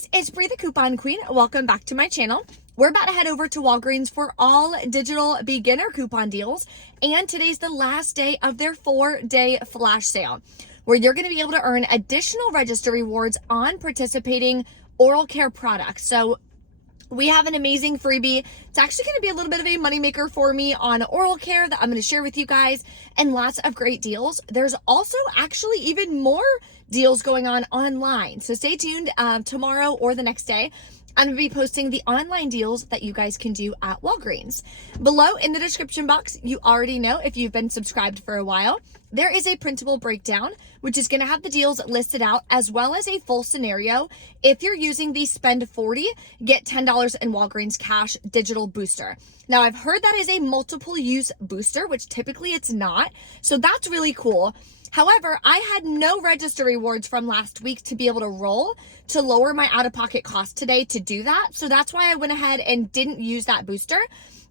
guys, it's Bree the Coupon Queen. Welcome back to my channel. We're about to head over to Walgreens for all digital beginner coupon deals. And today's the last day of their 4-day flash sale, where you're going to be able to earn additional register rewards on participating oral care products. So we have an amazing freebie. It's actually going to be a little bit of a moneymaker for me on oral care that I'm going to share with you guys, and lots of great deals. There's also actually even more deals going on online. So stay tuned tomorrow or the next day. I'm going to be posting the online deals that you guys can do at Walgreens. Below in the description box, you already know if you've been subscribed for a while, there is a printable breakdown, which is going to have the deals listed out as well as a full scenario. If you're using the spend 40, get $10 in Walgreens cash digital booster. Now I've heard that is a multiple use booster, which typically it's not. So that's really cool. However, I had no register rewards from last week to be able to roll to lower my out-of-pocket cost today to do that. So that's why I went ahead and didn't use that booster.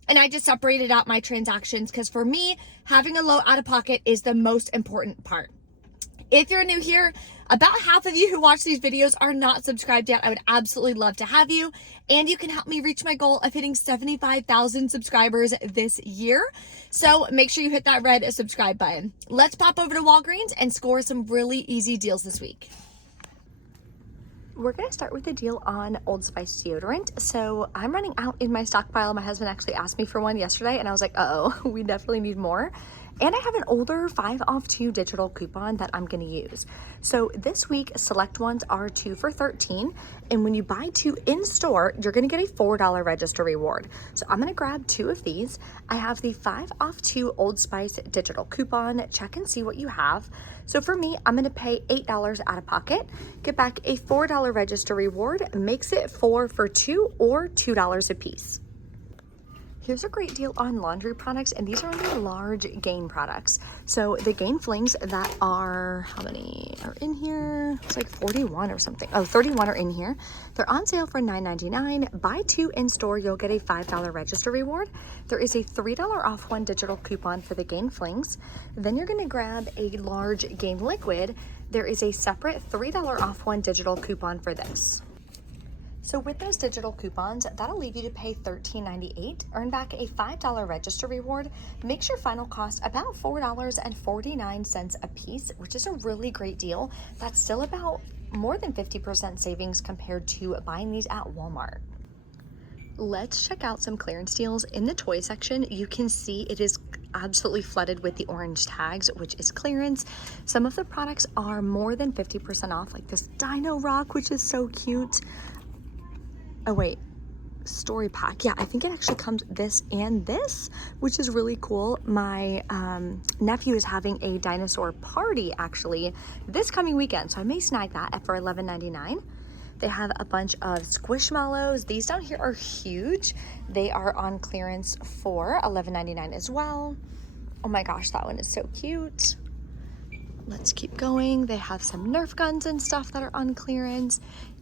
And I just separated out my transactions because for me, having a low out-of-pocket is the most important part. If you're new here, about half of you who watch these videos are not subscribed yet. I would absolutely love to have you. And you can help me reach my goal of hitting 75,000 subscribers this year. So make sure you hit that red subscribe button. Let's pop over to Walgreens and score some really easy deals this week. We're going to start with a deal on Old Spice deodorant. So I'm running out in my stockpile. My husband actually asked me for one yesterday and I was like, uh-oh, we definitely need more. And I have an older 5 off 2 digital coupon that I'm going to use. So this week, select ones are 2 for $13. And when you buy 2 in store, you're going to get a $4 register reward. So I'm going to grab 2 of these. I have the 5 off 2 Old Spice digital coupon. Check and see what you have. So for me, I'm going to pay $8 out of pocket, get back a $4 register reward, makes it 4 for 2 or $2 a piece. Here's a great deal on laundry products, and these are the large Gain products. So the Gain flings that are, how many are in here? It's like 41 or something. Oh, 31 are in here. They're on sale for $9.99. Buy 2 in store, you'll get a $5 register reward. There is a $3 off 1 digital coupon for the Gain flings. Then you're gonna grab a large Gain liquid. There is a separate $3 off 1 digital coupon for this. So with those digital coupons, that'll leave you to pay $13.98, earn back a $5 register reward, makes your final cost about $4.49 a piece, which is a really great deal. That's still about more than 50% savings compared to buying these at Walmart. Let's check out some clearance deals. In the toy section, you can see it is absolutely flooded with the orange tags, which is clearance. Some of the products are more than 50% off, like this Dino Rock, which is so cute. Oh wait, story pack. Yeah, I think it actually comes this and this, which is really cool. My nephew is having a dinosaur party actually this coming weekend, so I may snag that for $11.99. They have a bunch of Squishmallows. These down here are huge. They are on clearance for $11.99 as well. Oh my gosh, that one is so cute. Let's keep going. They have some Nerf guns and stuff that are on clearance.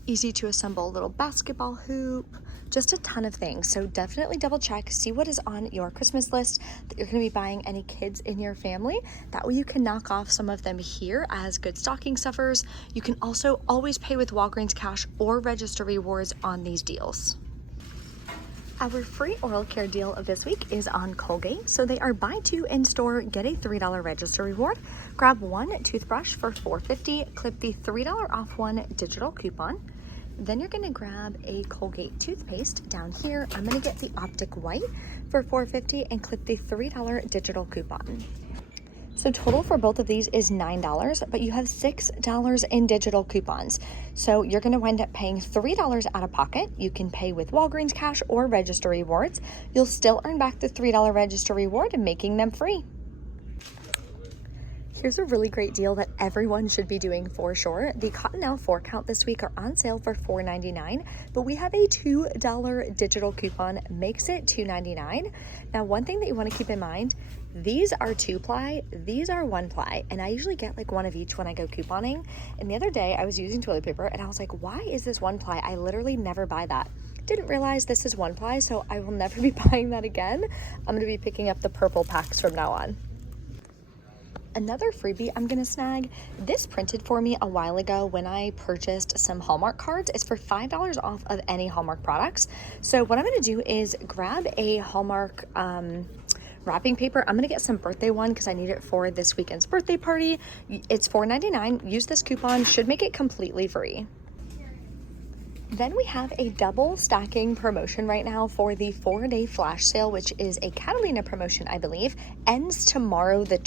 Easy to assemble little basketball hoop, just a ton of things. So definitely double check, see what is on your Christmas list that you're going to be buying any kids in your family. That way you can knock off some of them here as good stocking stuffers. You can also always pay with Walgreens cash or register rewards on these deals. Our free oral care deal of this week is on Colgate. So they are buy 2 in store, get a $3 register reward. Grab 1 toothbrush for $4.50, clip the $3 off 1 digital coupon. Then you're gonna grab a Colgate toothpaste down here. I'm gonna get the Optic White for $4.50 and clip the $3 digital coupon. So total for both of these is $9, but you have $6 in digital coupons. So you're gonna wind up paying $3 out of pocket. You can pay with Walgreens cash or register rewards. You'll still earn back the $3 register reward and making them free. Here's a really great deal that everyone should be doing for sure. The Cottonelle 4-count this week are on sale for $4.99, but we have a $2 digital coupon, makes it $2.99. Now, one thing that you want to keep in mind, these are 2-ply, these are 1-ply, and I usually get like one of each when I go couponing. And the other day I was using toilet paper and I was like, why is this 1-ply? I literally never buy that. Didn't realize this is 1-ply, so I will never be buying that again. I'm going to be picking up the purple packs from now on. another freebie I'm gonna snag. This printed for me a while ago when I purchased some Hallmark cards. It's for $5 off of any Hallmark products. So what I'm gonna do is grab a Hallmark wrapping paper. I'm gonna get some birthday one because I need it for this weekend's birthday party. It's $4.99. Use this coupon, should make it completely free. Then we have a double stacking promotion right now for the 4-day flash sale, which is a Catalina promotion, I believe. Ends tomorrow, by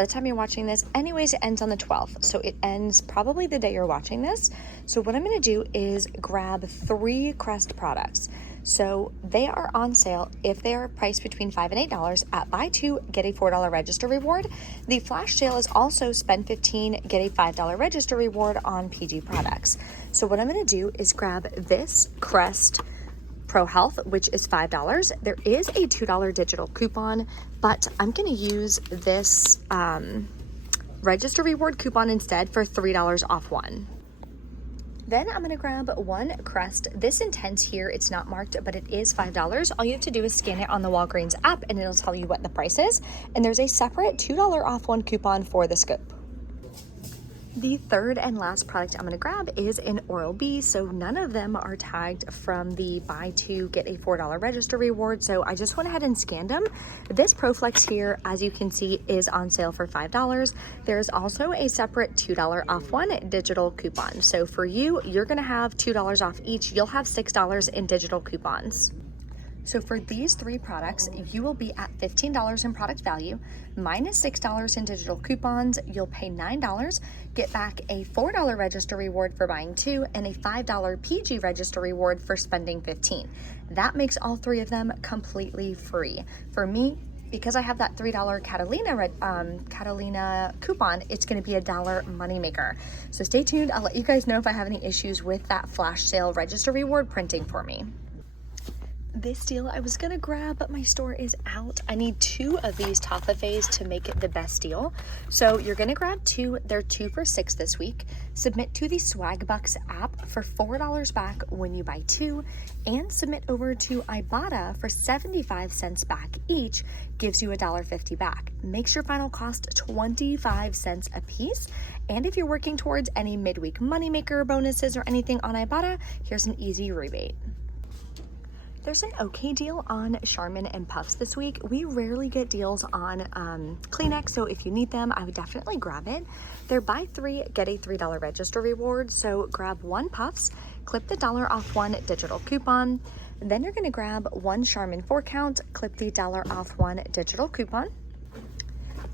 the time you're watching this. Anyways, it ends on the 12th. So it ends probably the day you're watching this. So what I'm gonna do is grab 3 Crest products. So they are on sale if they are priced between $5 and $8 at buy 2, get a $4 register reward. The flash sale is also spend $15, get a $5 register reward on PG products. So what I'm gonna do is grab this Crest Pro Health, which is $5. There is a $2 digital coupon, but I'm gonna use this register reward coupon instead for $3 off one. Then I'm gonna grab 1 Crest. This Intense here, it's not marked, but it is $5. All you have to do is scan it on the Walgreens app and it'll tell you what the price is. And there's a separate $2 off one coupon for the scope. The third and last product I'm gonna grab is an Oral-B. So none of them are tagged from the buy 2, get a $4 register reward. So I just went ahead and scanned them. This ProFlex here, as you can see, is on sale for $5. There's also a separate $2 off one digital coupon. So for you, you're gonna have $2 off each. You'll have $6 in digital coupons. So for these 3 products, you will be at $15 in product value, minus $6 in digital coupons. You'll pay $9, get back a $4 register reward for buying 2, and a $5 PG register reward for spending $15. That makes all 3 of them completely free. For me, because I have that $3 Catalina coupon, it's gonna be a $1 moneymaker. So stay tuned, I'll let you guys know if I have any issues with that flash sale register reward printing for me. This deal I was gonna grab, but my store is out. I need 2 of these toffees to make it the best deal. So you're gonna grab 2, they're 2 for $6 this week. Submit to the Swag Bucks app for $4 back when you buy 2, and submit over to Ibotta for 75 cents back each, gives you $1.50 back. Makes your final cost 25 cents a piece. And if you're working towards any midweek moneymaker bonuses or anything on Ibotta, here's an easy rebate. There's an okay deal on Charmin and Puffs this week. We rarely get deals on Kleenex, so if you need them, I would definitely grab it. They're buy 3, get a $3 register reward, so grab 1 Puffs, clip the $1 off one digital coupon, then you're gonna grab 1 Charmin 4 count, clip the $1 off one digital coupon.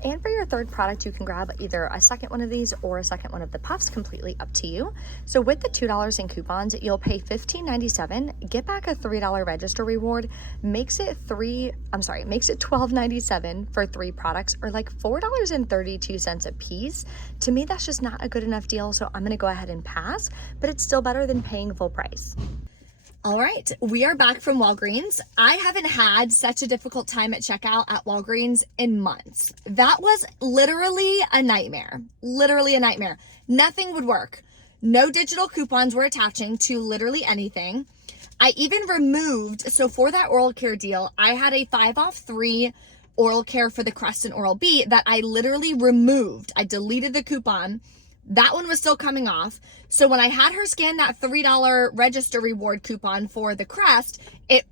And for your third product, you can grab either a second one of these or a second one of the Puffs, completely up to you. So with the $2 in coupons, you'll pay $15.97, get back a $3 register reward, makes it $12.97 for 3 products, or like $4.32 a piece. To me, that's just not a good enough deal, so I'm gonna go ahead and pass, but it's still better than paying full price. All right, we are back from Walgreens. I haven't had such a difficult time at checkout at Walgreens in months. That was literally a nightmare. Literally a nightmare. Nothing would work. No digital coupons were attaching to literally anything. I even removed, so for that oral care deal, I had a 5 off 3 oral care for the Crest and Oral-B that I literally removed. I deleted the coupon. That one was still coming off. So when I had her scan that $3 register reward coupon for the Crest, it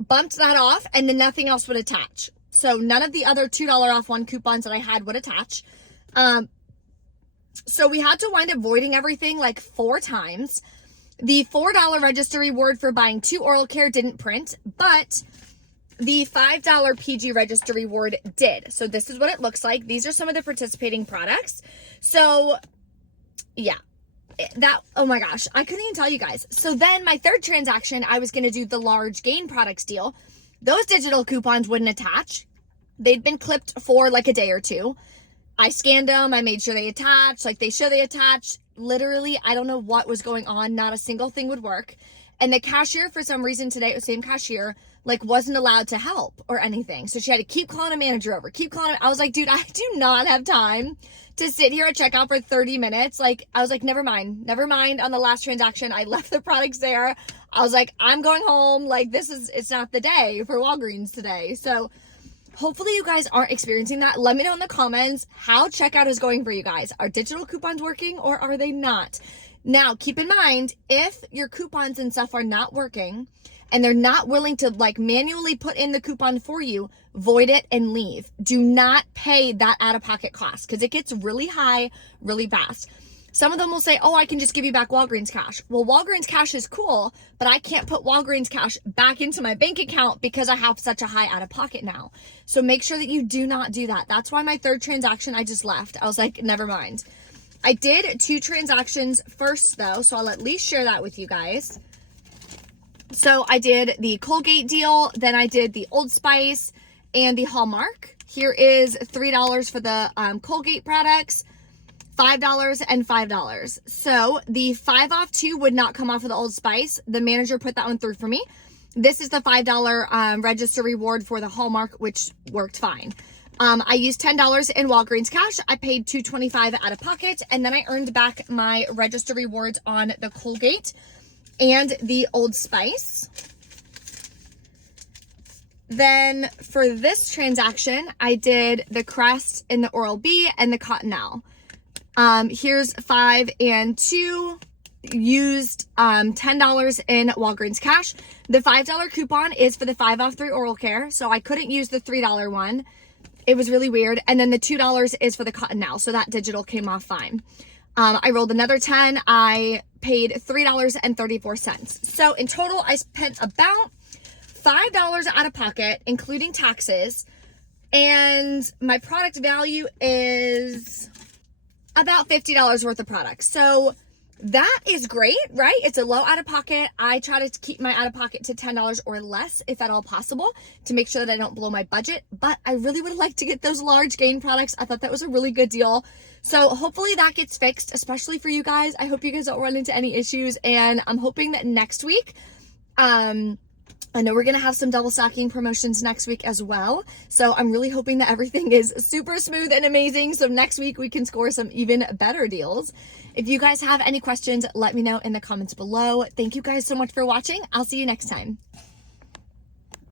bumped that off and then nothing else would attach. So none of the other $2 off one coupons that I had would attach. So we had to wind up voiding everything like 4 times. The $4 register reward for buying 2 oral care didn't print, but the $5 PG register reward did. So this is what it looks like. These are some of the participating products. So yeah, oh my gosh, I couldn't even tell you guys. So then my third transaction, I was going to do the large gain products deal. Those digital coupons wouldn't attach. They'd been clipped for like a day or 2. I scanned them. I made sure they attached, like they show they attached. Literally, I don't know what was going on. Not a single thing would work. And the cashier, for some reason today, the same cashier, like wasn't allowed to help or anything. So she had to keep calling a manager over, keep calling him. I was like, dude, I do not have time to sit here at checkout for 30 minutes. Like, I was like, never mind. On the last transaction, I left the products there. I was like, I'm going home. Like, it's not the day for Walgreens today. So hopefully you guys aren't experiencing that. Let me know in the comments how checkout is going for you guys. Are digital coupons working or are they not? Now, keep in mind, if your coupons and stuff are not working and they're not willing to like manually put in the coupon for you, void it and leave. Do not pay that out-of-pocket cost because it gets really high really fast. Some of them will say, oh, I can just give you back Walgreens cash. Well, Walgreens cash is cool, but I can't put Walgreens cash back into my bank account because I have such a high out of pocket now. So make sure that you do not do that. That's why my third transaction, I just left. I was like, never mind. I did 2 transactions first though, so I'll at least share that with you guys. So I did the Colgate deal, then I did the Old Spice and the Hallmark. Here is $3 for the Colgate products, $5 and $5. So the 5 off 2 would not come off of the Old Spice. The manager put that one through for me. This is the $5 register reward for the Hallmark, which worked fine. I used $10 in Walgreens cash. I paid $2.25 out of pocket, and then I earned back my register rewards on the Colgate and the Old Spice. Then for this transaction, I did the Crest and the Oral-B and the Cottonelle. Here's 5 and 2, used $10 in Walgreens cash. The $5 coupon is for the 5 off 3 oral care, so I couldn't use the $3 one. It was really weird. And then the $2 is for the Cottonelle, so that digital came off fine. I rolled another 10. I paid $3.34. So in total, I spent about $5 out of pocket, including taxes. And my product value is about $50 worth of products. So that is great, right? It's a low out of pocket. I try to keep my out of pocket to $10 or less if at all possible to make sure that I don't blow my budget. But I really would like to get those large gain products. I thought that was a really good deal. So hopefully that gets fixed, especially for you guys. I hope you guys don't run into any issues. And I'm hoping that next week, I know we're going to have some double stocking promotions next week as well. So I'm really hoping that everything is super smooth and amazing. So next week we can score some even better deals. If you guys have any questions, let me know in the comments below. Thank you guys so much for watching. I'll see you next time.